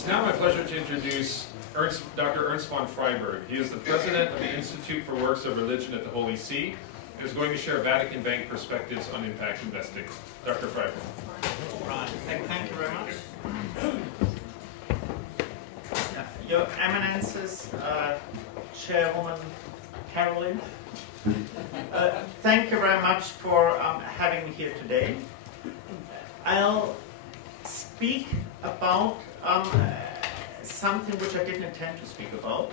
It's now my pleasure to introduce Dr. Ernest von Freyberg. He is the president of the Institute for Works of Religion at the Holy See and is going to share Vatican Bank perspectives on impact investing. Dr. Freyberg. Right. Thank you very much. Your Eminences, Chairwoman Caroline, thank you very much for having me here today. I'll speak about something which I didn't intend to speak about.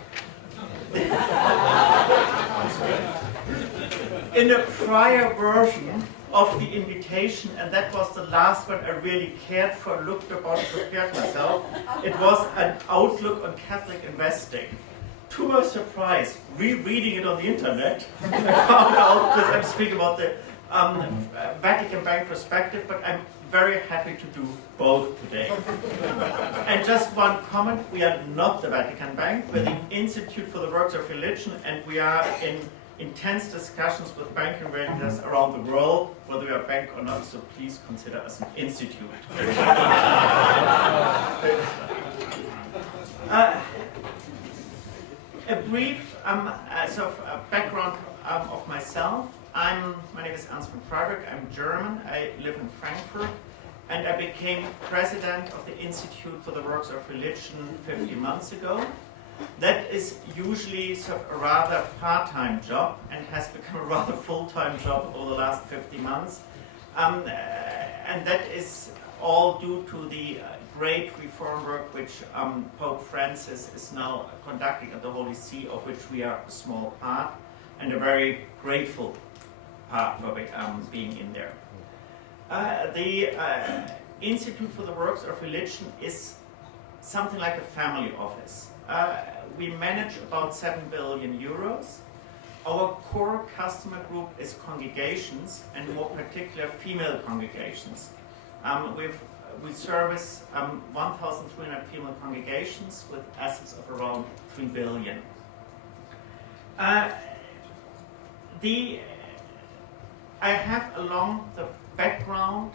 In a prior version of the invitation, and that was the last one I really cared for, looked about, prepared myself, it was an outlook on Catholic investing. To my surprise, rereading it on the internet, I found out that I'm speaking about the Vatican Bank perspective, but I'm very happy to do both today. And just one comment, we are not the Vatican Bank, we're the Institute for the Works of Religion, and we are in intense discussions with banking regulators around the world, whether we are a bank or not, so please consider us an institute. A brief background of myself. My name is Ernest von Freyberg, I'm German, I live in Frankfurt, and I became president of the Institute for the Works of Religion 15 months ago. That is usually sort of a rather part-time job and has become a rather full-time job over the last 50 months. And that is all due to the great reform work which Pope Francis is now conducting at the Holy See, of which we are a small part, and a very grateful part for being in there. The Institute for the Works of Religion is something like a family office. We manage about 7 billion euros. Our core customer group is congregations, and more particular female congregations. We service 1,300 female congregations with assets of around 3 billion. I have along the background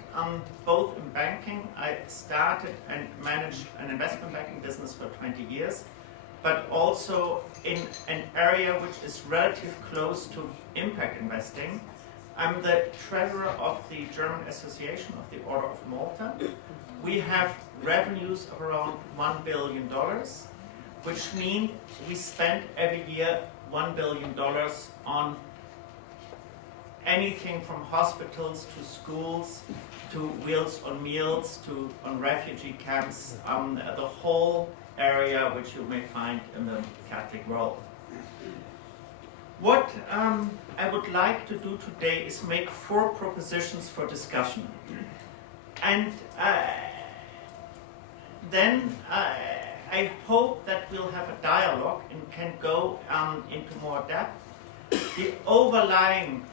both in banking. I started and managed an investment banking business for 20 years, but also in an area which is relatively close to impact investing. I'm the treasurer of the German Association of the Order of Malta. We have revenues of around $1 billion, which means we spend every year $1 billion on anything from hospitals to schools to Wheels on Meals to on refugee camps, the whole area which you may find in the Catholic world. What I would like to do today is make 4 propositions for discussion. And then I hope that we'll have a dialogue and can go into more depth. The overriding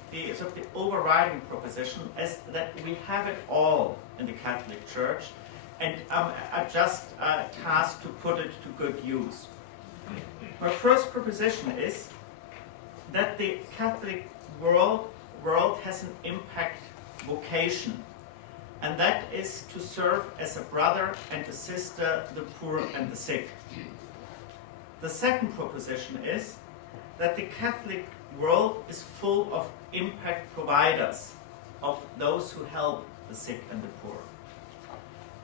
proposition is that we have it all in the Catholic Church, and are just tasked to put it to good use. My first proposition is that the Catholic world has an impact vocation, and that is to serve as a brother and a sister, the poor and the sick. The second proposition is that the Catholic world is full of impact providers, of those who help the sick and the poor.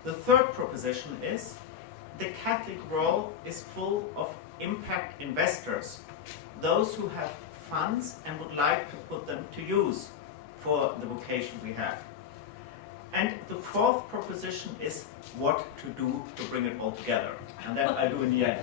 The third proposition is the Catholic world is full of impact investors, those who have funds and would like to put them to use for the vocation we have. And the fourth proposition is what to do to bring it all together. And that I'll do in the end.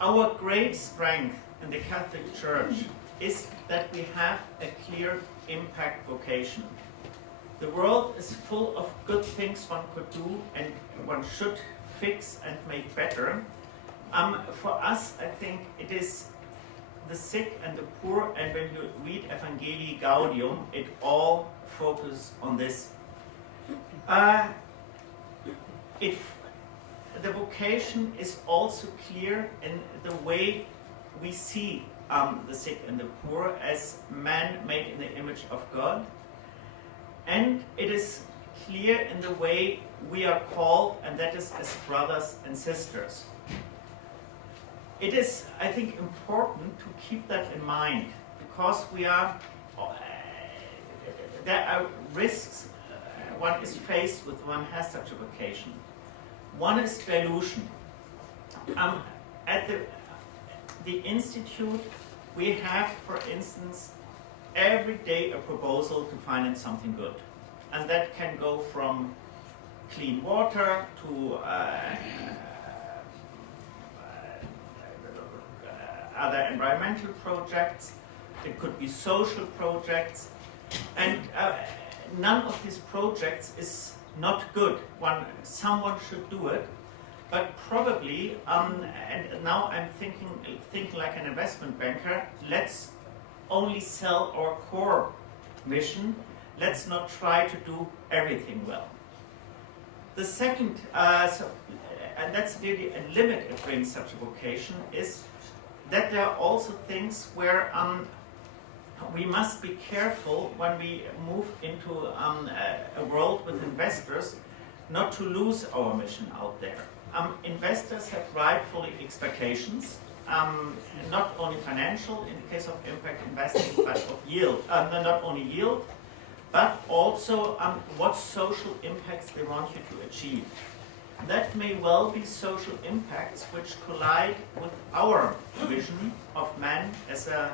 Our great strength in the Catholic Church is that we have a clear impact vocation. The world is full of good things one could do and one should fix and make better. For us, I think it is the sick and the poor, and when you read Evangelii Gaudium, it all focuses on this. The vocation is also clear in the way we see the sick and the poor as man made in the image of God. And it is clear in the way we are called, and that is as brothers and sisters. It is, I think, important to keep that in mind, because there are risks one is faced with when one has such a vocation. One is dilution. At the Institute, we have, for instance, every day a proposal to finance something good. And that can go from clean water to other environmental projects. It could be social projects. And none of these projects is not good. Someone should do it. But probably, and now I'm thinking like an investment banker, let's only sell our core mission. Let's not try to do everything well. The second, and that's really a limit of doing such a vocation, is that there are also things where we must be careful when we move into a world with investors not to lose our mission out there. Investors have rightfully expectations, not only financial in the case of impact investing, but of yield. Not only yield, but also what social impacts they want you to achieve. That may well be social impacts which collide with our vision of man as a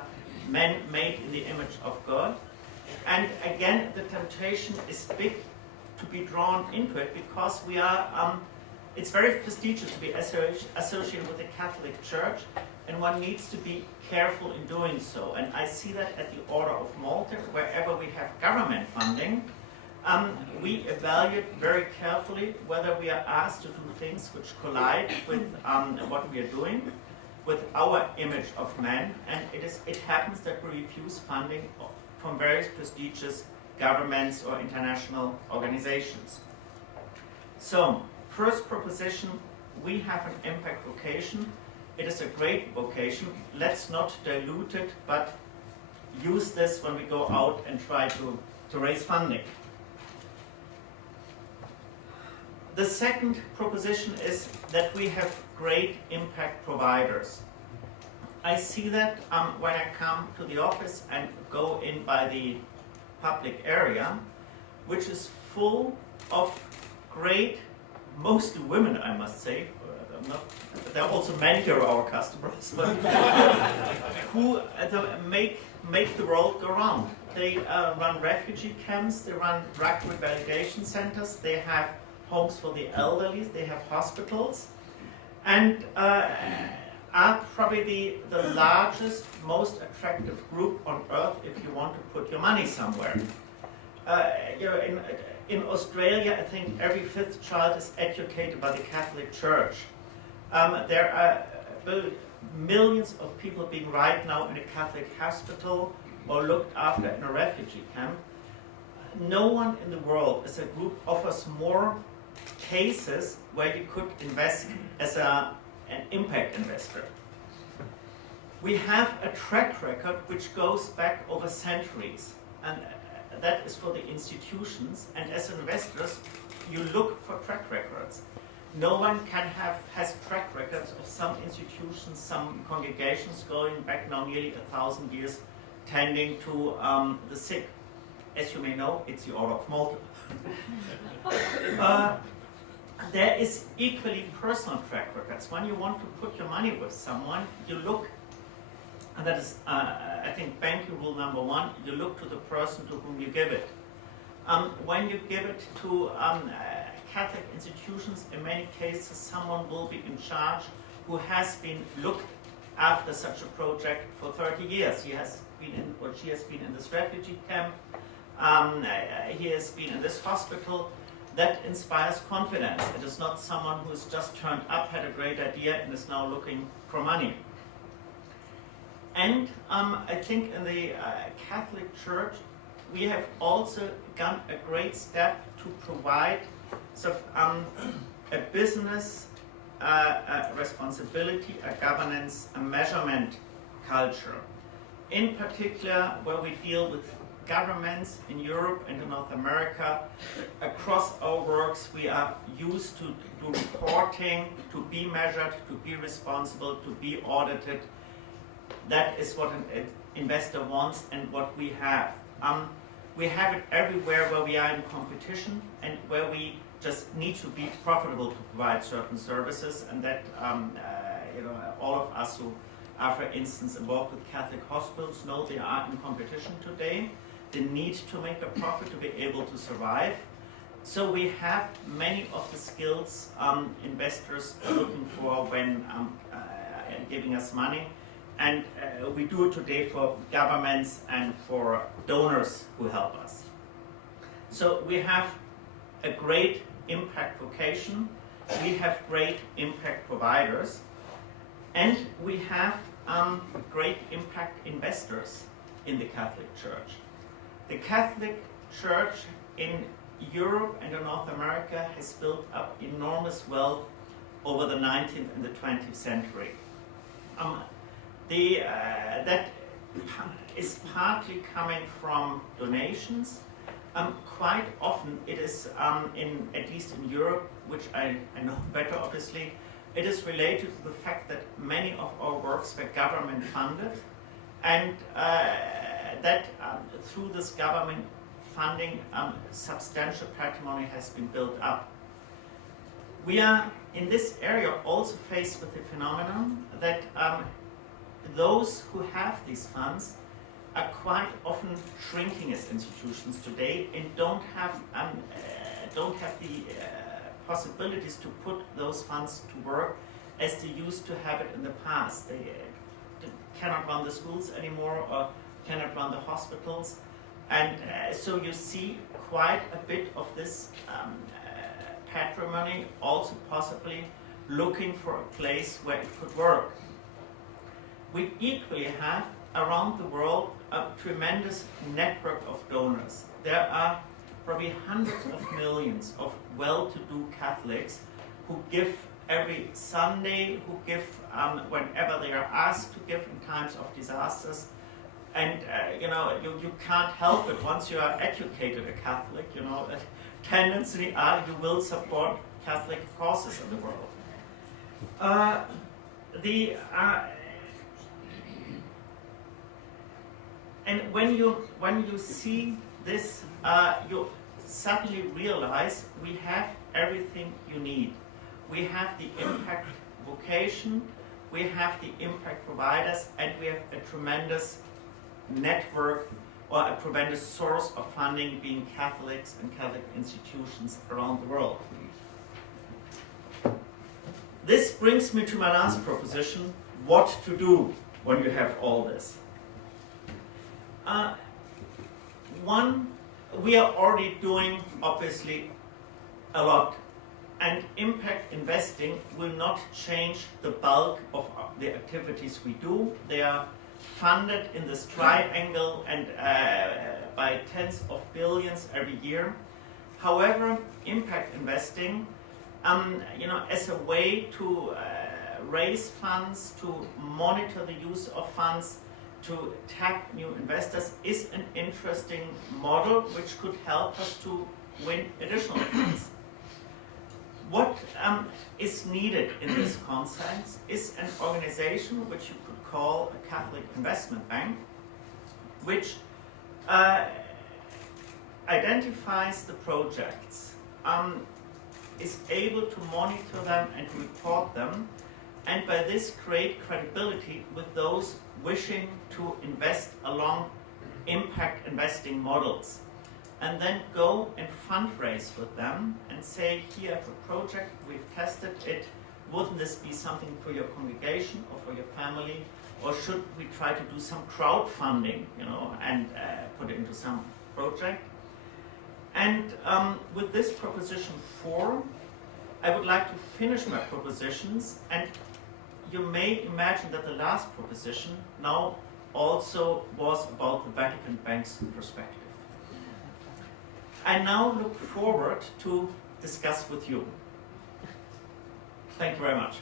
man made in the image of God. And again, the temptation is big to be drawn into it, because we are, it's very prestigious to be associated with the Catholic Church, and one needs to be careful in doing so. And I see that at the Order of Malta, wherever we have government funding, we evaluate very carefully whether we are asked to do things which collide with what we are doing, with our image of man, and it happens that we refuse funding from various prestigious governments or international organizations. So, first proposition, we have an impact vocation. It is a great vocation. Let's not dilute it, but use this when we go out and try to raise funding. The second proposition is that we have great impact providers. I see that when I come to the office and go in by the public area, which is full of great, mostly women, I must say. There are also many who are our customers, but who make the world go round. They run refugee camps, they run drug rehabilitation centers, they have homes for the elderly, they have hospitals, and are probably the largest, most attractive group on earth if you want to put your money somewhere. In Australia, I think every fifth child is educated by the Catholic Church. There are millions of people being right now in a Catholic hospital or looked after in a refugee camp. No one in the world as a group offers more cases where you could invest as an impact investor. We have a track record which goes back over centuries, and that is for the institutions, and as investors you look for track records. No one has track records of some institutions, some congregations going back now nearly 1,000 years, tending to the sick. As you may know, it's the Order of Malta. There is equally personal track records. When you want to put your money with someone, you look, and that is, I think, banking rule number one, you look to the person to whom you give it. When you give it to Catholic institutions, in many cases, someone will be in charge who has been looked after such a project for 30 years. He has been in, or she has been in this refugee camp. He has been in this hospital. That inspires confidence. It is not someone who has just turned up, had a great idea, and is now looking for money. And I think in the Catholic Church, we have also gone a great step to provide a business responsibility, a governance, a measurement culture. In particular, where we deal with governments in Europe and in North America, across our works we are used to do reporting, to be measured, to be responsible, to be audited. That is what an investor wants and what we have. We have it everywhere where we are in competition and where we just need to be profitable to provide certain services, and that all of us who are, for instance, involved with Catholic hospitals know they are in competition today. They need to make a profit to be able to survive. So we have many of the skills investors are looking for when giving us money. And we do it today for governments and for donors who help us. So we have a great impact vocation, we have great impact providers, and we have great impact investors in the Catholic Church. The Catholic Church in Europe and in North America has built up enormous wealth over the 19th and the 20th century. That is partly coming from donations. Quite often it is, at least in Europe, which I know better obviously, it is related to the fact that many of our works were government funded, and that through this government funding, substantial patrimony has been built up. We are in this area also faced with the phenomenon that those who have these funds are quite often shrinking as institutions today and don't have the possibilities to put those funds to work as they used to have it in the past. They cannot run the schools anymore or cannot run the hospitals, and so you see quite a bit of this patrimony also possibly looking for a place where it could work. We equally have around the world a tremendous network of donors. There are probably hundreds of millions of well-to-do Catholics who give every Sunday, who give whenever they are asked to give in times of disasters. And you can't help it once you are educated a Catholic, a tendency you will support Catholic causes in the world. And when you see this, you suddenly realize we have everything you need. We have the impact vocation, we have the impact providers, and we have a tremendous network or a tremendous source of funding being Catholics and Catholic institutions around the world. This brings me to my last proposition, what to do when you have all this. One, we are already doing, obviously, a lot. And impact investing will not change the bulk of the activities we do. They are funded in this triangle and by tens of billions every year. However, impact investing, as a way to raise funds, to monitor the use of funds, to tap new investors is an interesting model which could help us to win additional funds. What is needed in this context is an organization which you could call a Catholic investment bank, which identifies the projects, is able to monitor them and report them, and by this create credibility with those wishing to invest along impact investing models, and then go and fundraise with them and say, here have a project, we've tested it, wouldn't this be something for your congregation or for your family, or should we try to do some crowdfunding, and put it into some project? And with this proposition 4, I would like to finish my propositions, and you may imagine that the last proposition now also was about the Vatican Bank's perspective. I now look forward to discuss with you. Thank you very much.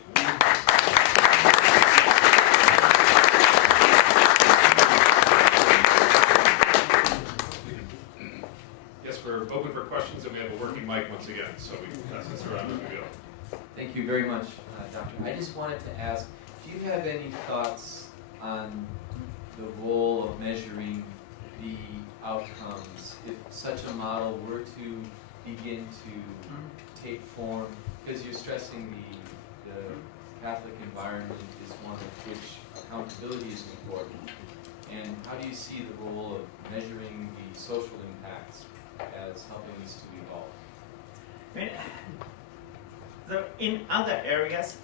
once again, so we can pass this around as we go. Thank you very much, Doctor. I just wanted to ask, do you have any thoughts on the role of measuring the outcomes if such a model were to begin to take form? Because you're stressing the Catholic environment is one of which accountability is important. And how do you see the role of measuring the social impacts as helping this to evolve? I mean, in other areas,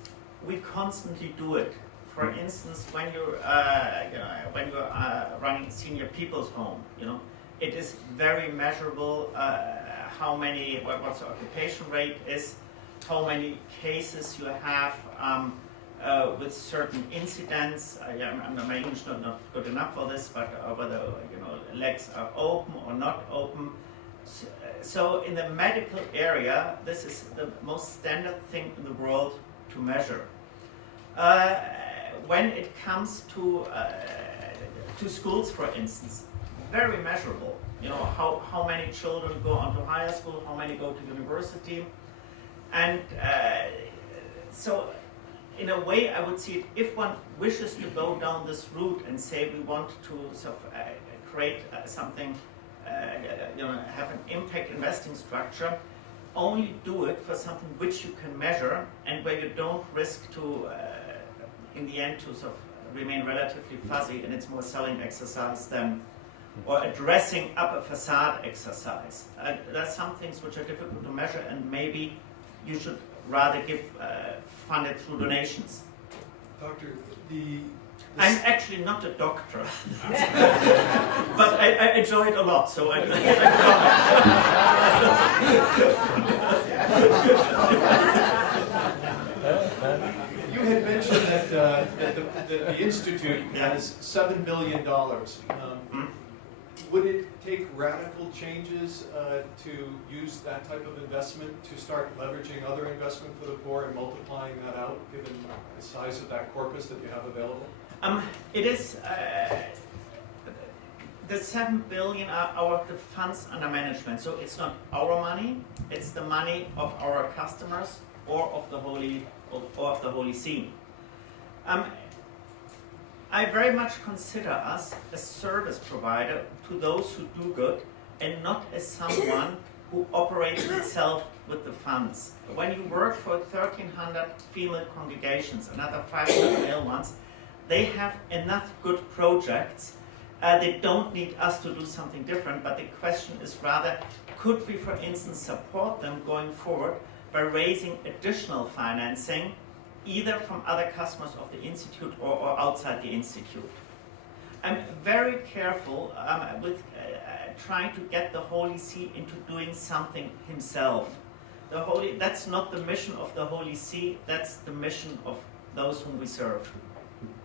we constantly do it. For instance, when you're running senior people's home, it is very measurable how many, what's the occupation rate is, how many cases you have with certain incidents. My English is not good enough for this, but whether legs are open or not open. So in the medical area, this is the most standard thing in the world to measure. When it comes to schools, for instance, very measurable. How many children go on to higher school, how many go to university, and so in a way, I would see it, if one wishes to go down this route and say we want to sort of create something, have an impact investing structure, only do it for something which you can measure and where you don't risk to, in the end, to sort of remain relatively fuzzy, and it's more selling exercise than, or dressing up a facade exercise. There's some things which are difficult to measure, and maybe you should rather fund it through donations. Doctor, I'm actually not a doctor, but I enjoy it a lot, so I You had mentioned that the Institute has $7 million. Would it take radical changes to use that type of investment to start leveraging other investment for the poor and multiplying that out, given the size of that corpus that you have available? It is the 7 billion are the funds under management. So it's not our money; it's the money of our customers or of the Holy See. I very much consider us a service provider to those who do good, and not as someone who operates itself with the funds. When you work for 1,300 female congregations, another 500 male ones, they have enough good projects. They don't need us to do something different, but the question is rather, could we, for instance, support them going forward by raising additional financing, either from other customers of the Institute or outside the Institute. I'm very careful with trying to get the Holy See into doing something himself. That's not the mission of the Holy See, that's the mission of those whom we serve.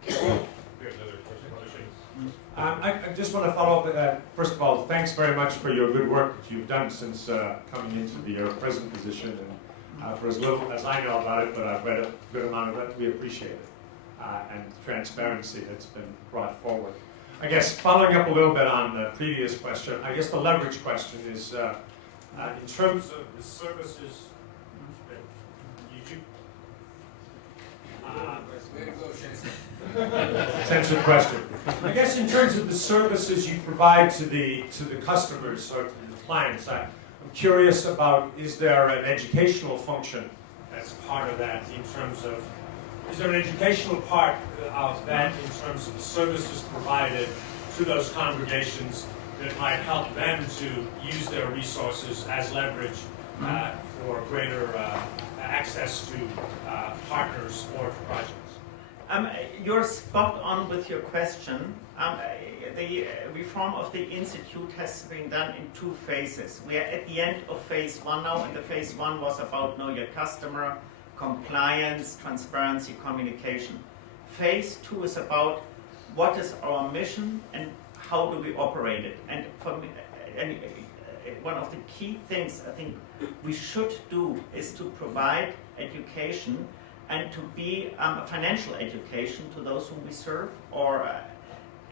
We have another question. I just want to follow up. First of all, thanks very much for your good work that you've done since coming into your present position. And for as little as I know about it, but I've read a good amount of it, we appreciate it. And transparency that's been brought forward. I guess following up a little bit on the previous question, I guess the leverage question is in terms of the services that you do. Sensitive question. I guess in terms of the services you provide to the customers or to the clients, I'm curious about, is there an educational function that's part of that in terms of, is there an educational part of that in terms of the services provided to those congregations that might help them to use their resources as leverage for greater access to partners or to projects? You're spot on with your question. The reform of the Institute has been done in 2 phases. We are at the end of phase 1 now, and the phase 1 was about know your customer, compliance, transparency, communication. Phase 2 is about what is our mission and how do we operate it. And for me, one of the key things I think we should do is to provide education and to be financial education to those whom we serve,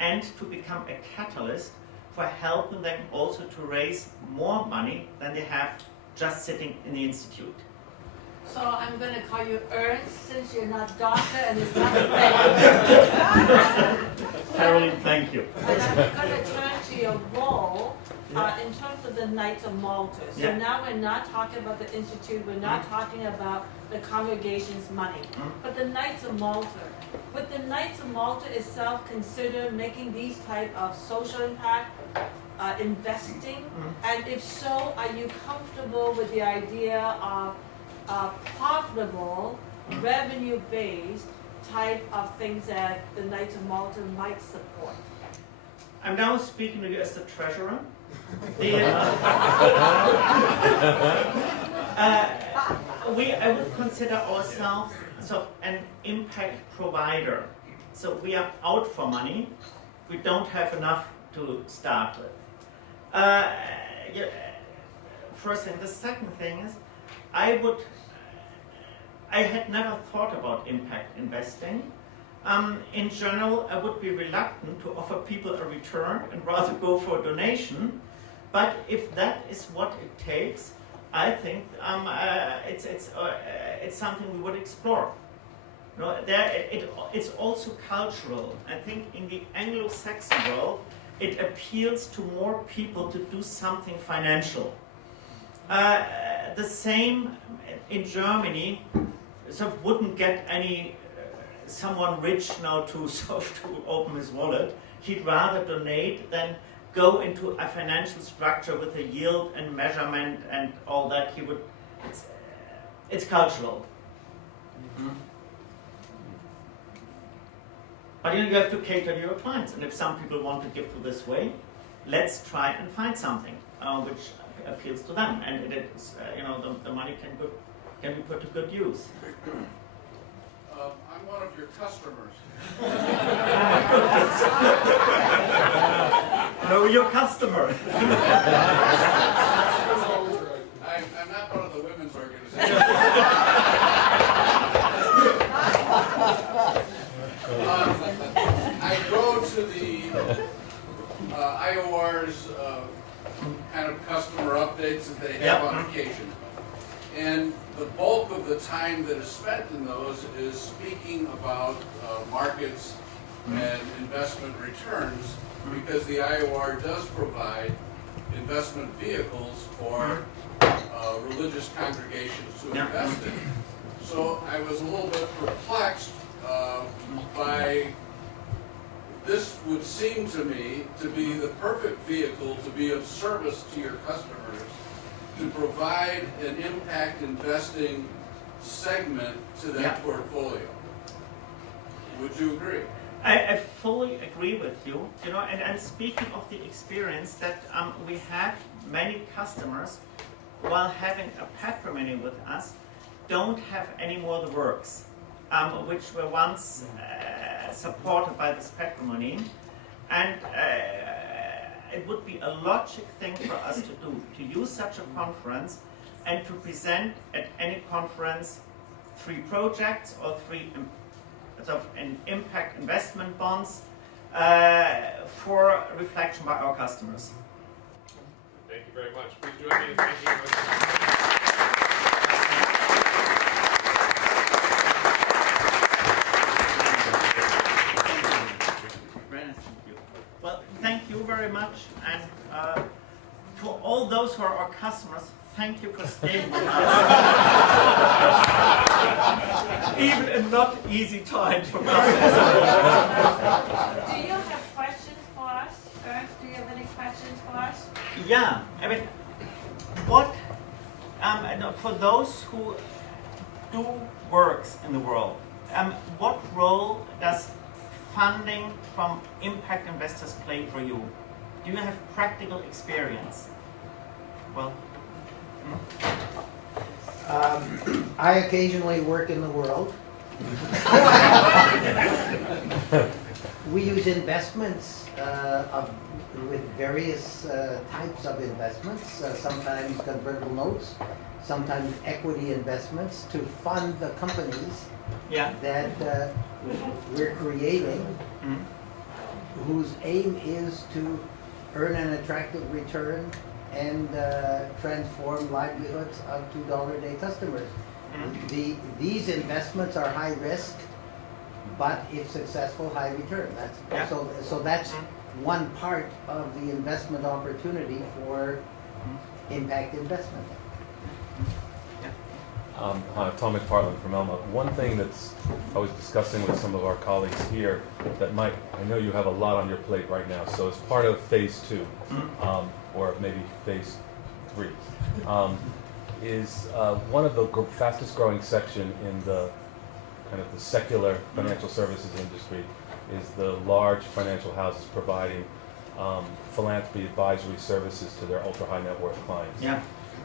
and to become a catalyst for helping them also to raise more money than they have just sitting in the institute. So I'm going to call you Ernst since you're not doctor and it's not a Caroline, thank you. And I'm going to turn to your role in terms of the Knights of Malta. So Yeah. now we're not talking about the institute, we're not talking about the congregation's money, but the Knights of Malta. Would the Knights of Malta itself consider making these type of social impact investing? And if so, are you comfortable with the idea of profitable, revenue-based type of things that the Knights of Malta might support? I'm now speaking to you as the treasurer. I would consider ourselves sort of an impact provider. So we are out for money. We don't have enough to start with. First thing. The second thing is, I had never thought about impact investing. In general, I would be reluctant to offer people a return and rather go for a donation. But if that is what it takes, I think it's something we would explore. You know, it's also cultural. I think in the Anglo-Saxon world, it appeals to more people to do something financial. The same in Germany, so wouldn't get any someone rich now to open his wallet. He'd rather donate than go into a financial structure with a yield and measurement and all that. He would. It's cultural. Mm-hmm. But you have to cater to your clients, and if some people want to give to this way, let's try and find something which appeals to them, and it is, the money can be put to good use. I'm one of your customers. Know your customer. I'm not one of the women's organizations. I go to the IOR's kind of customer updates that they have on occasion. And the bulk of the time that is spent in those is speaking about markets and investment returns, because the IOR does provide investment vehicles for religious congregations to invest in. So I was a little bit perplexed by this. Would seem to me to be the perfect vehicle to be of service to your customers, to provide an impact investing segment to that portfolio. Would you agree? I fully agree with you. And speaking of the experience that we have many customers, while having a patrimony with us, don't have any more the works, which were once supported by this patrimony, and it would be a logic thing for us to do, to use such a conference and to present at any conference 3 projects or 3 impact investment bonds for reflection by our customers. Thank you very much. Please join me in thanking you. Well, thank you very much, and for all those who are our customers, thank you for staying with us. Even in not easy times for customers. Do you have questions for us? Ernst, do you have any questions for us? Yeah, I mean, what, for those who do works in the world, what role does funding from impact investors play for you? Do you have practical experience? Well, I occasionally work in the world. We use investments with various types of investments, sometimes convertible notes, sometimes equity investments to fund the companies that we're creating, whose aim is to earn an attractive return and transform livelihoods of $2 a day customers. These investments are high risk, but if successful, high return. Yeah. So that's one part of the investment opportunity for impact investment. Hi, Tom McPartland from Elma. One thing that's I was discussing with some of our colleagues here that I know you have a lot on your plate right now. So as part of phase 2, or maybe phase 3, is one of the fastest growing section in the kind of the secular financial services industry is the large financial houses providing philanthropy advisory services to their ultra high net worth clients. Yeah.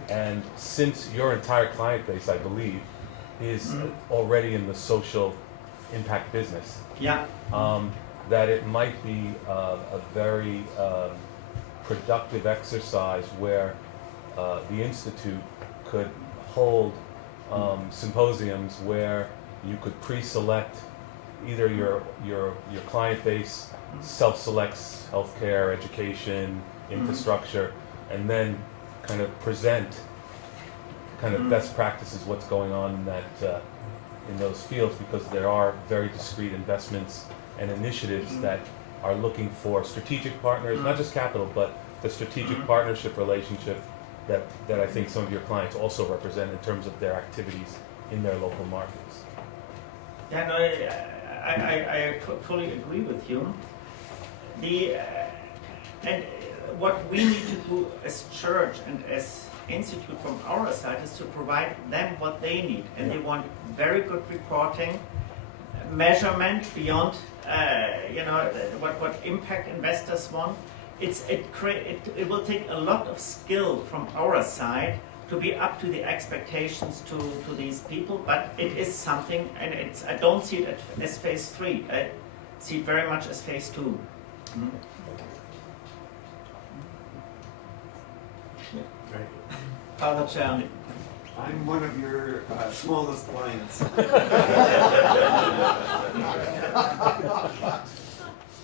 And since your entire client base, I believe, is already in the social impact business, Yeah. that it might be a very productive exercise where the Institute could hold symposiums where you could pre-select either your client base self-selects healthcare, education, infrastructure, and then kind of present kind of best practices, what's going on in that in those fields, because there are very discrete investments and initiatives that are looking for strategic partners, not just capital, but the strategic partnership relationship that I think some of your clients also represent in terms of their activities in their local markets. Yeah, no, I fully agree with you. And what we need to do as church and as institute from our side is to provide them what they need, and they want very good reporting, measurement beyond, what impact investors want. It will take a lot of skill from our side to be up to the expectations to these people, but it is something, and I don't see it as phase 3. I see it very much as phase 2. Father Czerny. I'm one of your smallest clients.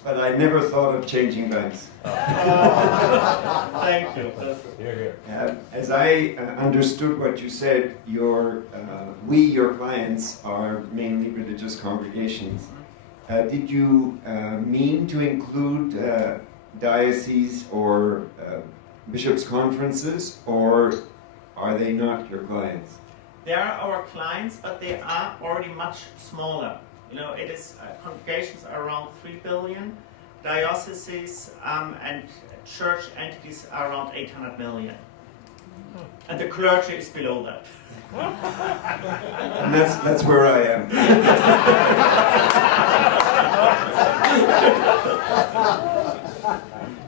But I never thought of changing banks. Thank you. Here, here. As I understood what you said, your clients are mainly religious congregations. Did you mean to include dioceses or bishops' conferences, or are they not your clients? They are our clients, but they are already much smaller. It is congregations are around 3 billion, dioceses and church entities are around 800 million. And the clergy is below that. And that's where I am.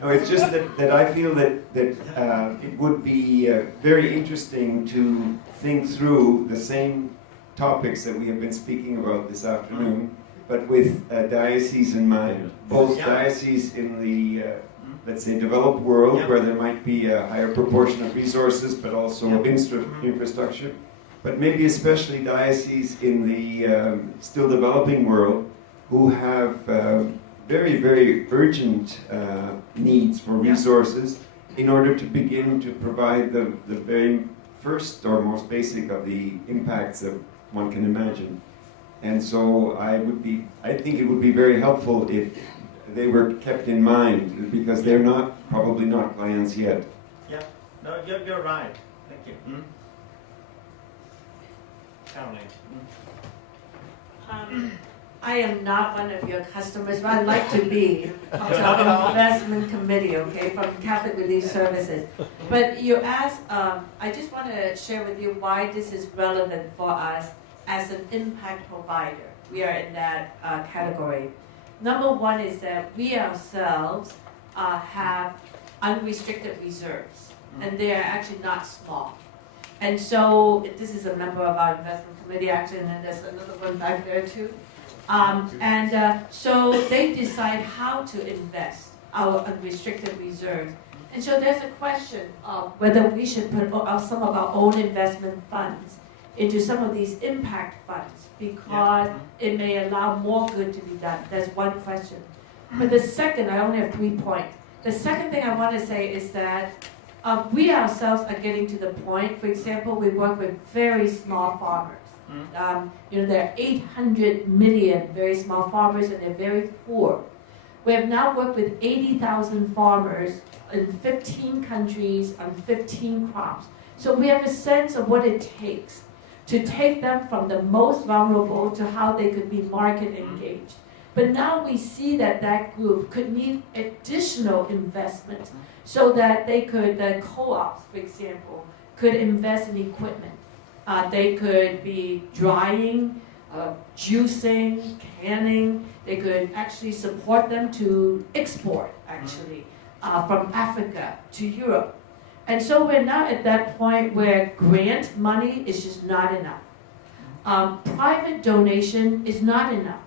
No, it's just that I feel that it would be very interesting to think through the same topics that we have been speaking about this afternoon, but with dioceses in mind. Both dioceses in the, let's say, developed world, where there might be a higher proportion of resources, but also of infrastructure, but maybe especially dioceses in the still developing world, who have very, very urgent needs for resources in order to begin to provide the very first or most basic of the impacts that one can imagine. And so I think it would be very helpful if they were kept in mind, because they're probably not clients yet. Yeah, no, you're right. Thank you. Caroline. I am not one of your customers, but I'd like to be of the investment committee, okay, from Catholic Relief Services. But you asked, I just want to share with you why this is relevant for us as an impact provider. We are in that category. Number one is that we ourselves have unrestricted reserves, and they are actually not small. And so this is a member of our investment committee, actually, and then there's another one back there too. So they decide how to invest our unrestricted reserves. And so there's a question of whether we should put some of our own investment funds into some of these impact funds, because it may allow more good to be done. That's one question. But the second, I only have 3 points. The second thing I want to say is that we ourselves are getting to the point, for example, we work with very small farmers. There are 800 million very small farmers and they're very poor. We have now worked with 80,000 farmers in 15 countries on 15 crops. So we have a sense of what it takes to take them from the most vulnerable to how they could be market engaged. But now we see that that group could need additional investment so that they could, the co-ops, for example, could invest in equipment. They could be drying, juicing, canning. They could actually support them to export, actually, from Africa to Europe. And so we're now at that point where grant money is just not enough. Private donation is not enough.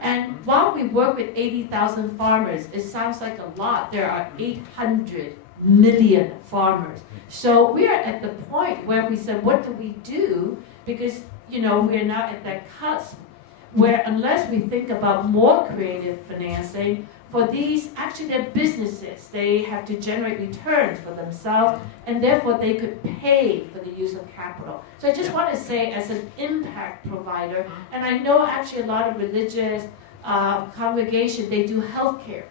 And while we work with 80,000 farmers, it sounds like a lot. There are 800 million farmers. So we are at the point where we said, what do we do? Because, we're now at that cusp where unless we think about more creative financing, for these, actually they're businesses. They have to generate returns for themselves, and therefore they could pay for the use of capital. So I just want to say, as an impact provider, and I know actually a lot of religious congregations, they do healthcare.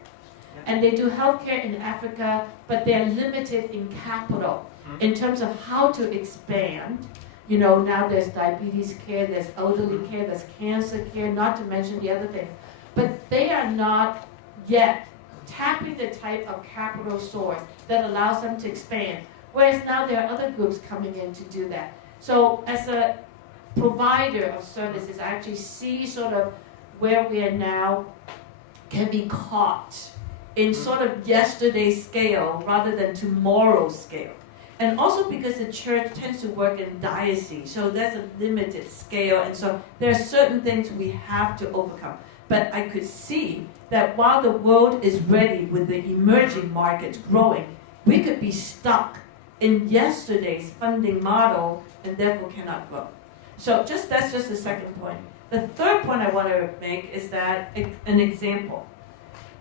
And they do healthcare in Africa, but they're limited in capital in terms of how to expand. Now there's diabetes care, there's elderly care, there's cancer care, not to mention the other things. But they are not yet tapping the type of capital source that allows them to expand. Whereas now there are other groups coming in to do that. So as a provider of services, I actually see sort of where we are now can be caught in sort of yesterday's scale rather than tomorrow's scale. And also because the church tends to work in diocese, so there's a limited scale, and so there are certain things we have to overcome. But I could see that while the world is ready with the emerging markets growing, we could be stuck in yesterday's funding model and therefore cannot grow. So that's just the second point. The third point I want to make is that an example.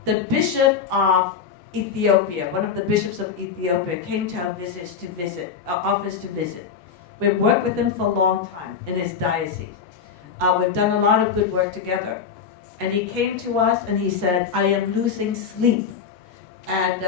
The Bishop of Ethiopia, one of the bishops of Ethiopia, came to our office to visit. We've worked with him for a long time in his diocese. We've done a lot of good work together. And he came to us and he said, I am losing sleep. And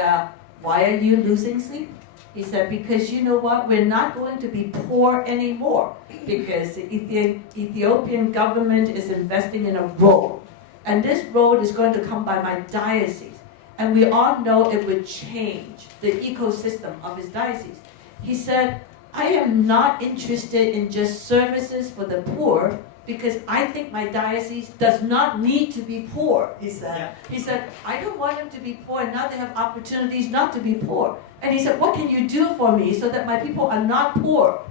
why are you losing sleep? He said, because you know what? We're not going to be poor anymore because the Ethiopian government is investing in a road. And this road is going to come by my diocese. And we all know it would change the ecosystem of his diocese. He said, I am not interested in just services for the poor because I think my diocese does not need to be poor, he said. Yeah. He said, I don't want them to be poor, and now they have opportunities not to be poor. And he said, what can you do for me so that my people are not poor?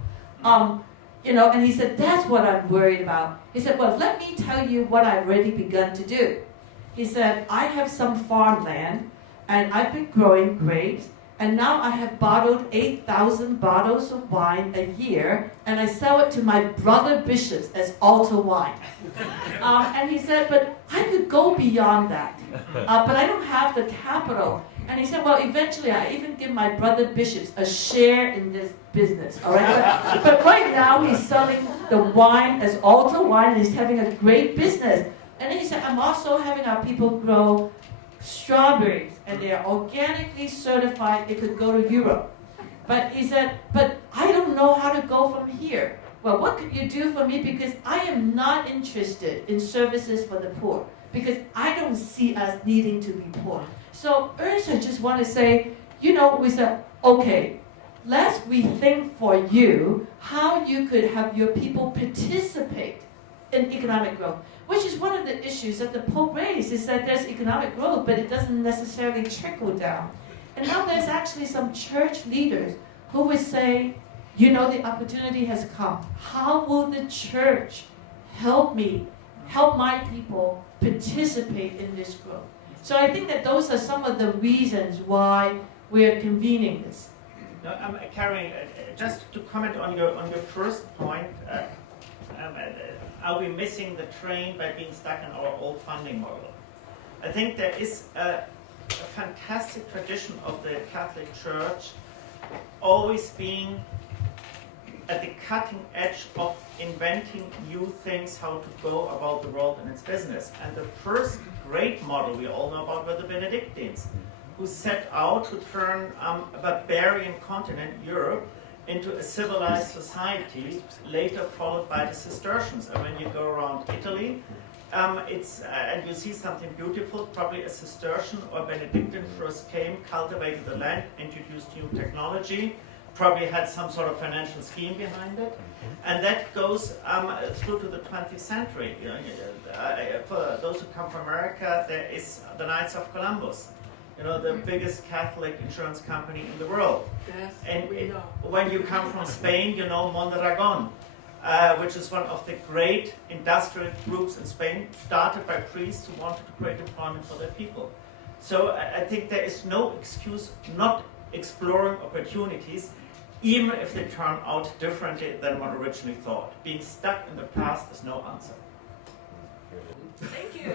And he said, that's what I'm worried about. He said, well, let me tell you what I've already begun to do. He said, I have some farmland, and I've been growing grapes, and now I have bottled 8,000 bottles of wine a year, and I sell it to my brother bishops as altar wine. And he said, but I could go beyond that, but I don't have the capital. And he said, well, eventually I even give my brother bishops a share in this business, all right? But right now he's selling the wine as altar wine, and he's having a great business. And then he said, I'm also having our people grow strawberries, and they are organically certified. They could go to Europe. But he said, but I don't know how to go from here. Well, what could you do for me? Because I am not interested in services for the poor, because I don't see us needing to be poor. So Ernst, I just want to say, we said, okay, let's rethink for you how you could have your people participate in economic growth. Which is one of the issues that the Pope raised, is that there's economic growth, but it doesn't necessarily trickle down. And now there's actually some church leaders who would say, the opportunity has come. How will the church help my people participate in this growth? So I think that those are some of the reasons why we are convening this. No, Karen, just to comment on your first point, are we missing the train by being stuck in our old funding model? I think there is a fantastic tradition of the Catholic Church always being at the cutting edge of inventing new things, how to go about the world and its business. And the first great model we all know about were the Benedictines, who set out to turn a barbarian continent, Europe, into a civilized society, later followed by the Cistercians. And when you go around Italy, and you see something beautiful, probably a Cistercian or Benedictine first came, cultivated the land, introduced new technology, probably had some sort of financial scheme behind it, and that goes through to the 20th century. You know, for those who come from America, there is the Knights of Columbus, you know, the biggest Catholic insurance company in the world. Yes, And we know. when you come from Spain, you know Mondragon, which is one of the great industrial groups in Spain, started by priests who wanted to create employment for their people. So I think there is no excuse not exploring opportunities, even if they turn out differently than what originally thought. Being stuck in the past is no answer. Thank you.